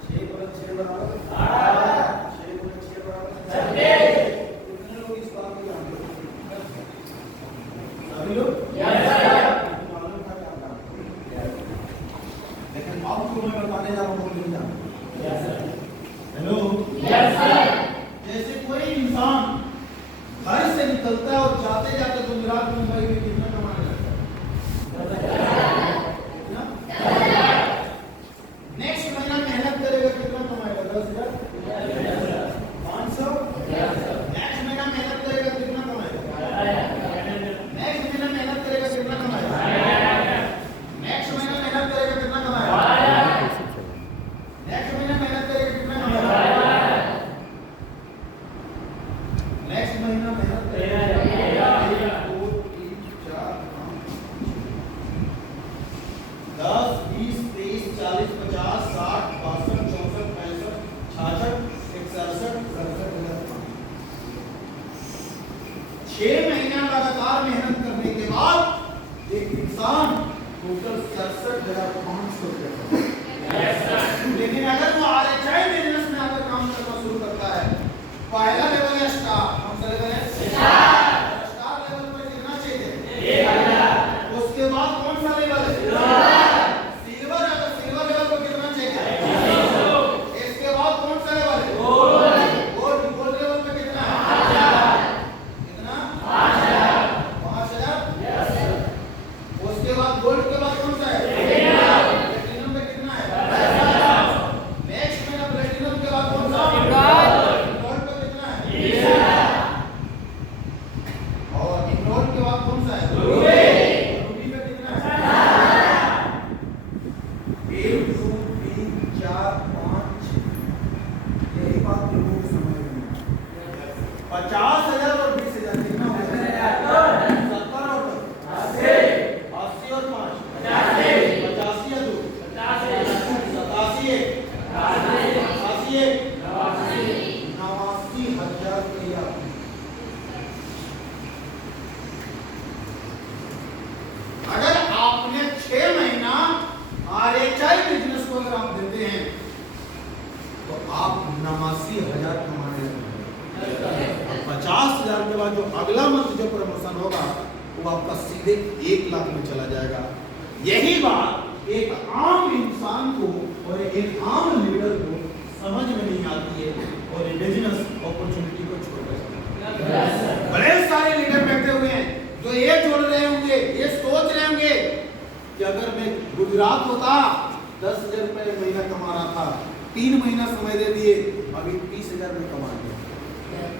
6 + 6 बराबर 18। 6 × 6 बराबर 26। कितने लोग इस बात को जानते हैं? सभी लोग? मालूम था क्या था? लेकिन अब जो मैं बताने जा रहा हूँ वो नहीं जानते। हेलो, जैसे कोई इंसान घर से निकलता है और जाते जाते गुजरात मुंबई में कितना कमाने लगता है? नेक्स्ट महीना मेहनत करेगा कितना कमाएगा? 10,000? 500? नेक्स्ट महीना मेहनत करेगा कितना कमाएगा? नेक्स्ट महीना मेहनत करेगा कितना कमाएगा? नेक्स्ट महीना मेहनत करेगा कितना कमाएगा? नेक्स्ट महीना मेहनत करेगा कितना कमाएगा? नेक्स्ट महीना मेहनत करेगा 1 2 3 4 5 10 20 23 40 50 60 62 64 65 66 67 6 महीना लगातार मेहनत करने के बाद एक इंसान टोटल 67,500 रुपये लेकिन अगर वो RHI बिजनेस में आकर काम करना शुरू करता है, पहला लेवल है स्टार, कौन सा लेवल है? स्टार लेवल पर कितना चाहिए? 1000। उसके बाद कौन सा लेवल है? सिल्वर। अगर सिल्वर लेवल पर कितना चाहिए? 300। इसके बाद कौन सा लेवल है? गोल्ड। गोल्ड लेवल पर कितना है? 5000। कितना? 5000। 5000। उसके बाद गोल्ड के बाद कौन सा है? प्लेटिनम पे कितना है? 10,000। नेक्स्ट में प्लेटिनम के बाद कौन सा? इमराल्ड पे कितना है? 20,000। और इमराल्ड के बाद कौन सा है? रूबी पे कितना है? 1 2 3 4 5। यही बात लोगों को समझ में नहीं आती। 50,000 और 20,000 कितना हो गया? 70 और 80 और 5 85 या 2 87 एक 88 एक 89,000 रुपया। अगर आपने 6 महीना RHI बिजनेस को अगर आप देते हैं तो आप 89,000 कमाने लगेंगे। 50,000 के बाद जो अगला मंथ जो प्रमोशन होगा वो आपका सीधे 1 लाख में चला जाएगा। यही बात एक आम इंसान को और एक आम लीडर को समझ में नहीं आती है और ये बिजनेस अपॉर्चुनिटी को छोड़ देते हैं। बड़े सारे लीडर बैठे हुए हैं जो ये जोड़ रहे होंगे, ये सोच रहे होंगे कि अगर मैं गुजरात होता 10,000 रुपए महीना कमा रहा था, 3 महीना समय दे दिए, अभी 30,000 में कमा लिया।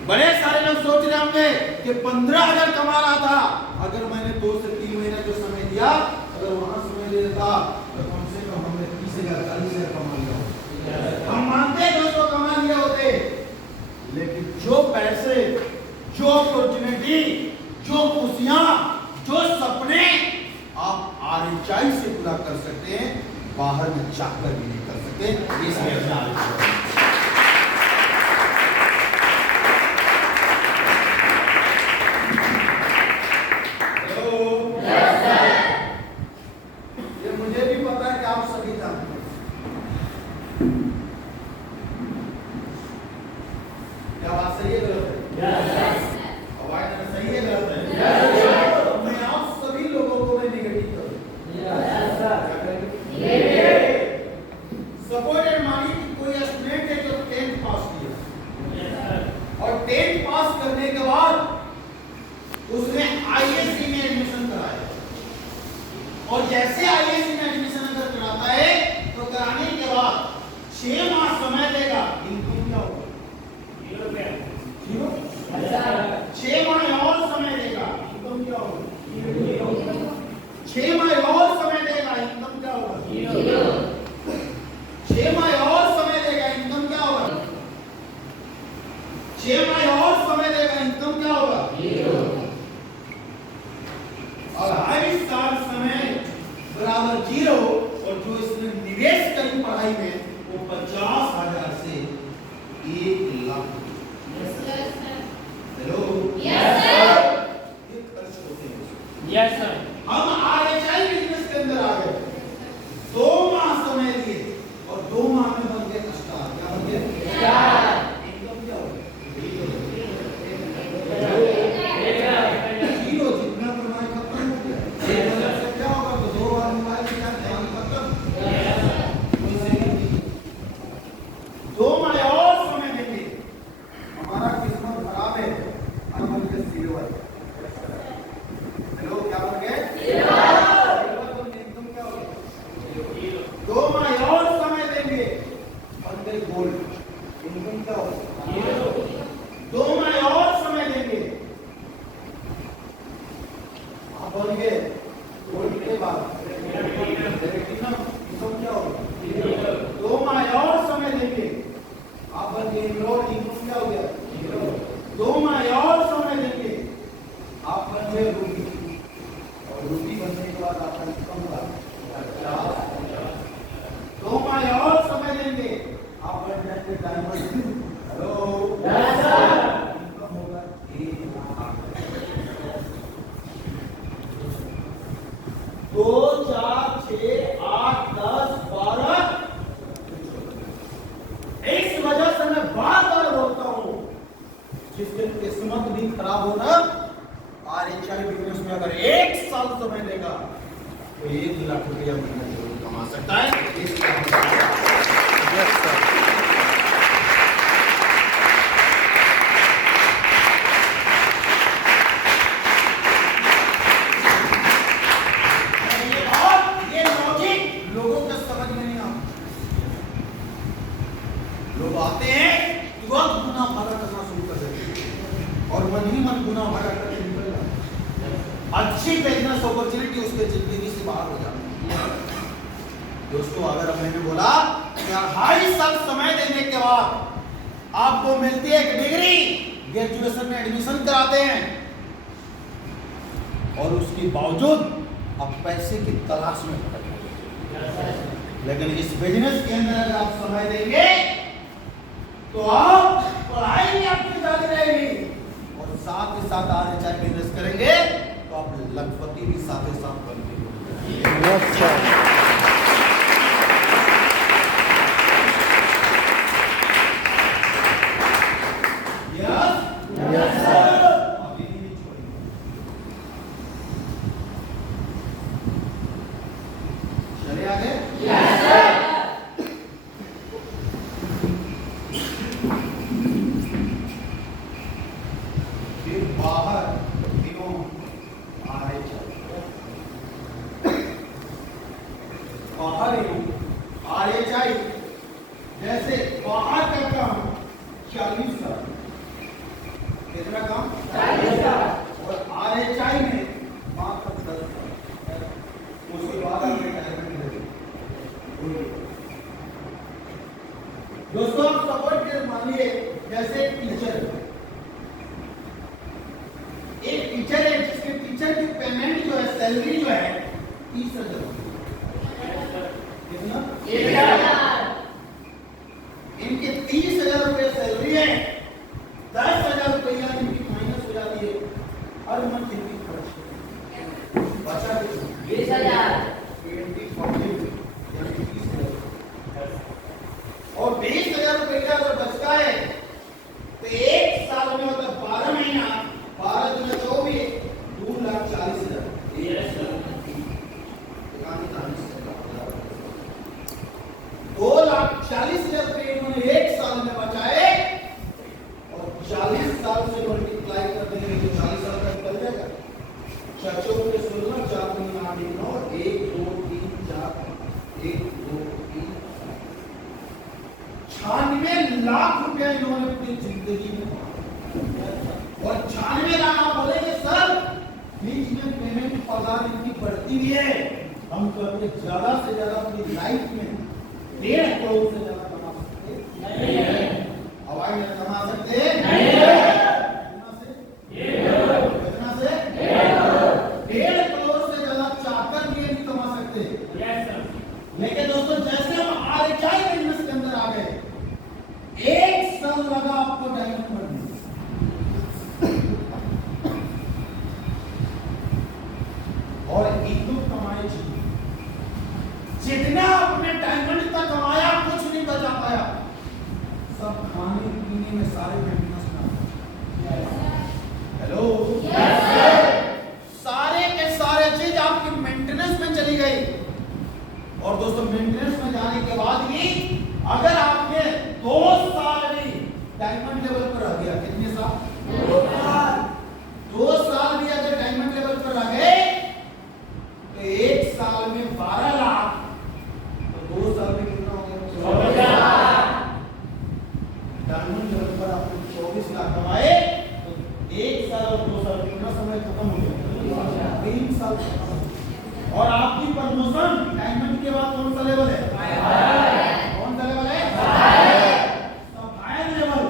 बड़े सारे लोग सोच रहे होंगे कि 15,000 कमा रहा था, अगर मैंने 2 से 3 महीना जो समय दिया, अगर वहां समय दे देता तो कम से कम हमने 30,000 40,000 कमा लिया होता। हम मानते हैं दोस्तों कमा लिया होते, लेकिन जो पैसे, जो अपॉर्चुनिटी, जो खुशियां, जो सपने आप RHI से पूरा कर सकते हैं, बाहर में जाकर भी नहीं कर सकते। इसलिए मुझे भी पता है कि आप सभी जानते हैं। क्या बात सही है गलत है? आवाज सही है गलत है? मैं आप सभी लोगों को मैं नेगेटिव करूं। सपोर्टेड मानिए कि कोई स्टूडेंट है जो 10th पास किया और 10th पास करने के बाद उसने ISC में एडमिशन कराया और जैसे ISC में एडमिशन अगर कराता है तो कराने के बाद 6 माह समय देगा, इनकम क्या होगा? 0। 6 माह और समय देगा, इनकम क्या होगा? 6 माह और समय देगा, इनकम क्या होगा? 6 माह और समय देगा, इनकम क्या होगा? 6 माह और समय देगा, इनकम क्या होगा? और 2.5 साल समय बराबर 0 और जो इसने निवेश करी पढ़ाई में वो 50,000 से 1 लाख। Hello, yes sir. ये खर्च होते हैं। Yes sir. हम RHI बिजनेस के अंदर आ गए, 2 माह समय दिए और 2 माह में बन गए स्टार। क्या बन गए? इनकम क्या होगा? 0। जितना कमाई खत्म हो गया। से क्या होगा? तो 2 बार मोबाइल का ध्यान खत्म। 2 माह और समय देंगे। हमारा किस्मत खराब है, हम बन गए सिल्वर। हेलो, क्या बन गए? सिल्वर बन गए। इनकम क्या होगा? 2 माह और समय देंगे, बन गए गोल्ड। इनकम क्या होगा? 2 माह और समय देंगे, आप बन गए गोल्ड के बाद प्लैटिनम। इनकम क्या होगा? 2 माह और समय देंगे, आप बन गए इमराल्ड। इनकम क्या हो गया? 2 माह और समय देंगे, आप बन गए रूबी। और रूबी बनने के बाद आपका इनकम होगा 50। 2 माह और समय देंगे, आप बन जाएंगे diamond. Hello, yes sir. Income होगा 1 लाख। 2 4 6 8 10 12 किस्मत भी खराब हो ना, RHI बिजनेस में अगर 1 साल समय लेगा तो 1 लाख रुपया महीना जरूर कमा सकता है। Yes sir. ये लॉजिक लोगों को समझ में नहीं आता। लोग आते हैं तुरंत गुना भरा करना शुरू कर देते हैं और मन ही मन गुना भरा करके निकल जाते हैं। अच्छी बिजनेस अपॉर्चुनिटी उसके जिंदगी से बाहर हो जाती है। दोस्तों, अगर मैंने बोला कि 2.5 साल समय देने के बाद आपको मिलती है एक डिग्री, ग्रेजुएशन में एडमिशन कराते हैं और उसके बावजूद आप पैसे की तलाश में भटकते हैं। लेकिन इस बिजनेस के अंदर अगर आप समय देंगे तो आप पढ़ाई भी आपकी जारी रहेगी और साथ ही साथ RHI बिजनेस करेंगे तो आप लखपति भी साथ ही साथ बनेंगे। Yes sir. Yes sir. आप ये नहीं छोड़ेंगे। चलिए आगे। फिर बाहर क्यों RHI? बाहर RHI जैसे बाहर का काम 40 का, कितना काम 40 का, और RHI में मात्र 10 का। उसके बाद आपने टाइम लगेगा। दोस्तों, आप सपोर्ट कर मान लिए जैसे टीचर है जिसके टीचर की पेमेंट जो है, सैलरी जो है 30,000। कितना? 1,000। इनके 30,000 रुपये सैलरी है, 10,000 रुपया इनकी माइनस हो जाती है हर मंथ इनकी खर्च बचा 20,000 यानी 30,000। और 20,000 रुपया अगर बचता है तो 1 साल में मतलब 12 महीना, 12 दूना 24, 2,40,000। 2,40,000 रुपये इन्होंने 1 साल में बचाए और 40 साल से मल्टीप्लाई कर देंगे तो 40 साल तक निकल जाएगा। 4 के 16, 4 दूनी 8, 9, 1 2 3 4, 1 2 3 96 लाख रुपया इन्होंने अपनी जिंदगी में, और 96 लाख आप बोलेंगे सर बीच में पेमेंट पगार इनकी बढ़ती भी है। हम कहते ज्यादा से ज्यादा अपनी लाइफ में 1.5 करोड़ से ज्यादा कमा सकते नहीं है। हवाई में कमा सकते नहीं है। कितना से 1.5 करोड़ से ज्यादा चाहकर भी नहीं कमा सकते। लेकिन दोस्तों, जैसे हम RHI बिजनेस के अंदर आ गए, 1 साल लगा आपको डायमंड बनने, और इतनी कमाई चाहिए जितना आपने डायमंड तक कमाया कुछ नहीं बचा पाया, सब खाने पीने में सारे मेंटेनेंस में। हेलो, सारे के सारे चीज आपकी मेंटेनेंस में चली गई। और दोस्तों, मेंटेनेंस में जाने के बाद भी अगर आपने 2 साल भी डायमंड लेवल पर रह गया, कितने साल? 2 साल भी अगर डायमंड लेवल पर रह गए तो 1 साल में 12 लाख, तो 2 साल में कितना हो गया? 24 लाख। डायमंड लेवल पर आपने 24 लाख कमाए तो 1 साल और 2 साल कितना समय खत्म हो गया? 3 साल। और आपकी प्रमोशन डायमंड के बाद कौन सा लेवल है? कौन सा लेवल है? Sapphire level.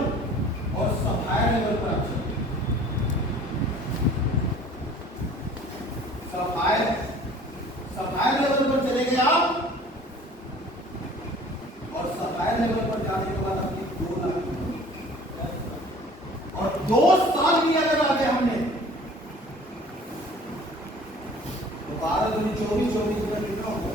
और सफायर लेवल पर अच्छा, सफायर लेवल पर चले गए आप, और सफायर लेवल पर जाने के बाद अपनी 2 लाख, और 2 साल भी अगर आगे हमने तो 12 दूनी 24, 24 में कितना होगा?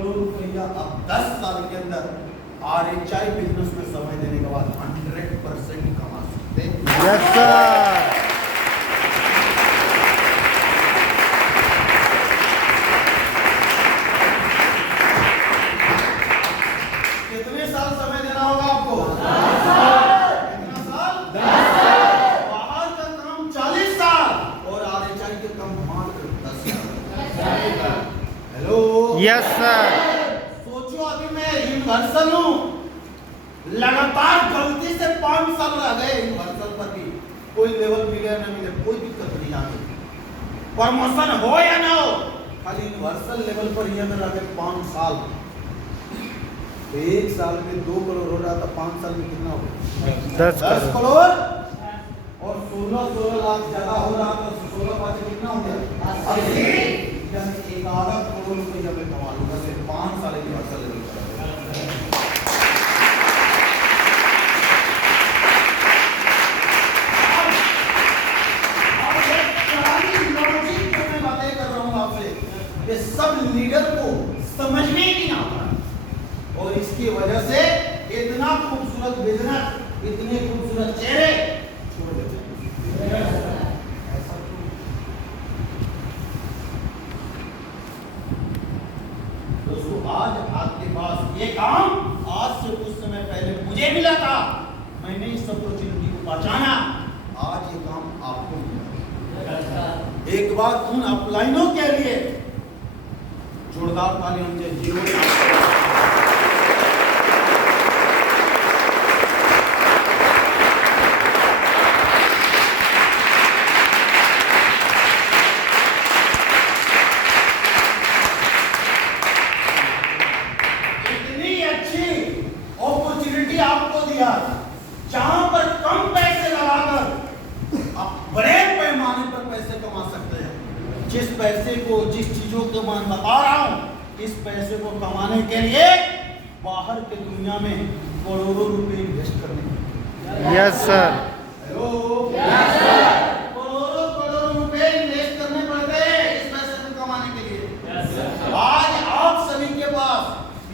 करोड़ रुपया अब 10 साल के अंदर RHI बिजनेस में समय देने के बाद 100% कमा सकते हैं। Yes sir. कितने साल समय देना होगा आपको? 10 साल। कितना साल? 10 साल। बाहर का काम 40 साल और RHI के काम मात्र 10 साल। हेलो। Yes sir. सोचो अभी मैं यूनिवर्सल हूँ, लगातार गलती से 5 साल रह गए यूनिवर्सल पर भी, कोई लेवल मिले या ना मिले कोई दिक्कत नहीं आती, प्रमोशन हो या ना हो, खाली यूनिवर्सल लेवल पर ये मेरा 5 साल। तो 1 साल में 2 करोड़ हो रहा था, 5 साल में कितना हो? 10 10 करोड़ और 16 लाख ज्यादा हो रहा था, 16 पाँच कितना हो गया? 80। यानी 11 करोड़ रुपया मैं कमा लूंगा सिर्फ 5 साल यूनिवर्सल लेवल पर। ये सब लीडर को समझ में ही नहीं आता और इसकी वजह से इतना खूबसूरत बिजनेस, इतने खूबसूरत चेहरे छोड़ देते हैं। ऐसा क्यों? दोस्तों आज आपके पास ये काम आज से कुछ समय पहले मुझे मिला था, मैंने इस अपॉर्चुनिटी को पहचाना, आज ये काम आपको मिला। एक बार उन अपलाइनों के लिए जोरदार ताली होनी चाहिए जिन्होंने इतनी अच्छी अपॉर्चुनिटी आपको दिया, जहां पर कम पैसे लगाकर आप बड़े पैमाने पर पैसे कमा सकते हैं। जिस पैसे को, जिस चीजों को मैं बता रहा हूं, इस पैसे को कमाने के लिए बाहर के दुनिया में करोड़ों रुपए इन्वेस्ट करने। Yes sir. Hello. Yes sir. करोड़ों रुपए इन्वेस्ट करने पड़ते हैं इस पैसे को कमाने के लिए। Yes sir. आज आप सभी के पास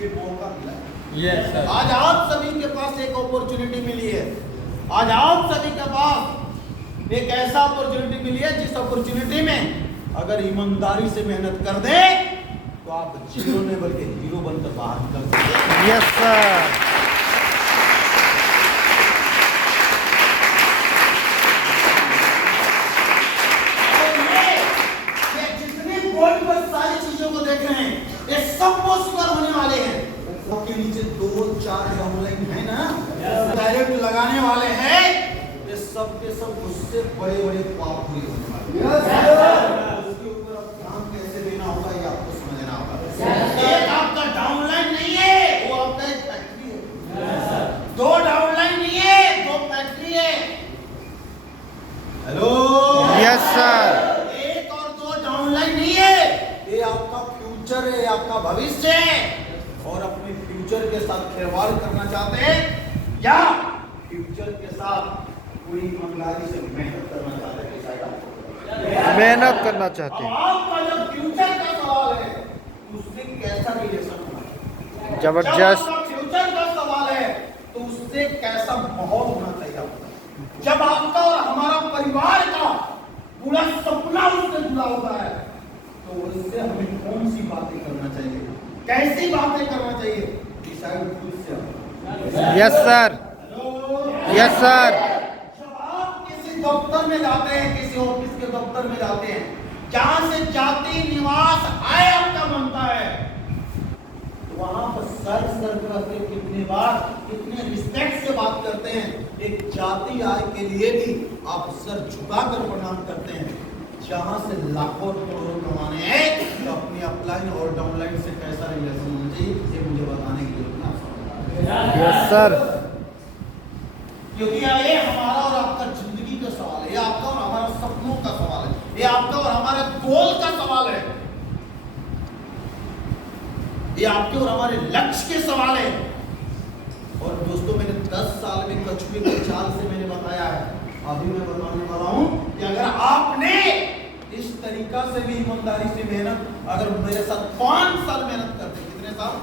ये मौका मिला है। Yes sir. आज आप सभी के पास एक अपॉर्चुनिटी मिली है। आज आप सभी के पास एक ऐसा अपॉर्चुनिटी मिली है जिस अपॉर्चुनिटी में अगर ईमानदारी से मेहनत कर दे तो आप जीरो नहीं बल्कि हीरो बनकर बाहर निकल सकते हैं। Yes sir. ये जितने बोर्ड पर सारी चीजों को देख रहे हैं, ये सब पॉसिबल होने वाले हैं। के नीचे 2-4 डाउनलाइन है ना, डायरेक्ट लगाने वाले हैं, ये सब के सब उससे बड़े बड़े पाप पूरे होने वाले हैं। उसके ऊपर अब काम कैसे देना होगा ये आपको समझना होगा। एक आपका डाउनलाइन नहीं है, वो आपका एक फैक्ट्री है। 2 डाउनलाइन नहीं है, 2 फैक्ट्री है। हेलो। Yes sir. 1 और 2 डाउनलाइन नहीं है, ये आपका फ्यूचर है, आपका भविष्य है। और अपने फ्यूचर के साथ खिलवाड़ करना चाहते हैं या फ्यूचर के साथ पूरी ईमानदारी से मेहनत करना चाहते हैं? मेहनत करना चाहते हैं। आपका जब फ्यूचर का सवाल है उससे कैसा रिलेशन होना? जबरदस्त। फ्यूचर का सवाल है तो उससे कैसा माहौल होना चाहिए आपका? जब आपका और हमारा परिवार का पूरा सपना उससे जुड़ा होता है तो उससे हमें कौन सी बातें करना चाहिए, कैसी बातें करना चाहिए, डिसाइड खुद से। Yes sir. Yes sir. दफ्तर में जाते हैं, किसी ऑफिस के दफ्तर में जाते हैं, जहां से जाति निवास आय आपका बनता है, तो वहां पर सर करते कितने बार कितने रिस्पेक्ट से बात करते हैं। एक जाति आय के लिए भी आप सर झुकाकर प्रणाम करते हैं। जहां से लाखों करोड़ों कमाने हैं तो अपनी अपलाइन और डाउनलाइन से कैसा रिलेशन होना चाहिए ये मुझे बताने की जरूरत है। Yes sir. क्योंकि ये हमारा और आपका जिंदगी का सवाल है, ये आपका और हमारा सपनों का सवाल है, ये आपका और हमारे गोल का सवाल है, ये आपके और हमारे लक्ष्य के सवाल है। और दोस्तों मैंने 10 साल में कछुए की चाल से मैंने बताया है, अभी मैं बताने वाला हूं कि अगर आपने इस तरीका से भी ईमानदारी से मेहनत, अगर मेरे साथ 5 साल मेहनत करते, कितने साल? साल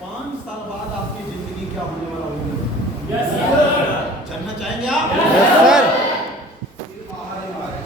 5 साल बाद आपकी जिंदगी क्या होने वाला होगी? जानना चाहेंगे आप? Yes sir. फिर बाहर एक बार है।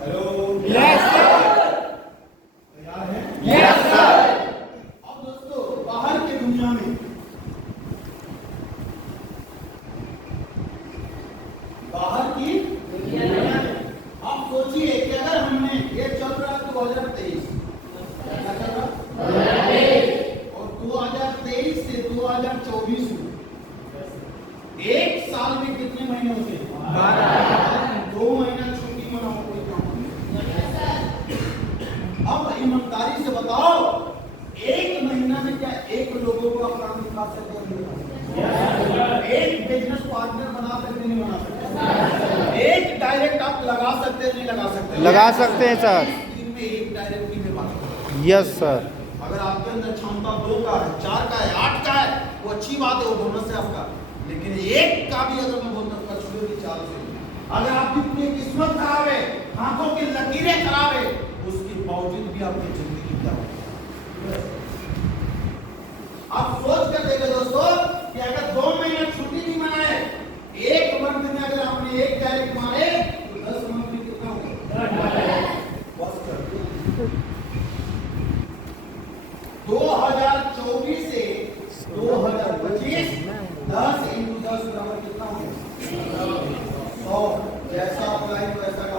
Hello, yes sir. तैयार हैं? Yes sir. अब दोस्तों बाहर की दुनिया में आप सोचिए कि अगर हमने ये चल रहा 2023 क्या चल रहा और 2023 से 2024 में एक साल में कितने महीने होते हैं? 2 महीना छुट्टी मनाओ कोई काम नहीं। अब ईमानदारी से बताओ, एक महीना में क्या एक लोगों को आप काम दिखा सकते हैं? एक बिजनेस पार्टनर बना सकते नहीं बना सकते? एक डायरेक्ट आप लगा सकते नहीं लगा सकते? लगा सकते हैं सर। दिन में एक डायरेक्ट भी बात। Yes sir. अगर आपके अंदर क्षमता 2 का है, 4 का है, 8 का है, वो अच्छी बात है, वो बोनस है आपका। लेकिन एक का भी अगर मैं बोलता हूँ कछुए की चाल से, अगर आपकी पूरी किस्मत खराब है, हाथों की लकीरें खराब है, उसके बावजूद भी आपकी जिंदगी क्या होगी? आप सोच कर देखो दोस्तों कि अगर 2 महीने छुट्टी नहीं मनाए, एक मंथ में अगर आपने एक डायरेक्ट मारे तो 10 मंथ में कितना होगा? बस कर 2024 से 2025 10 × 10 बराबर कितना होगा? 100। जैसा अप्लाई वैसा का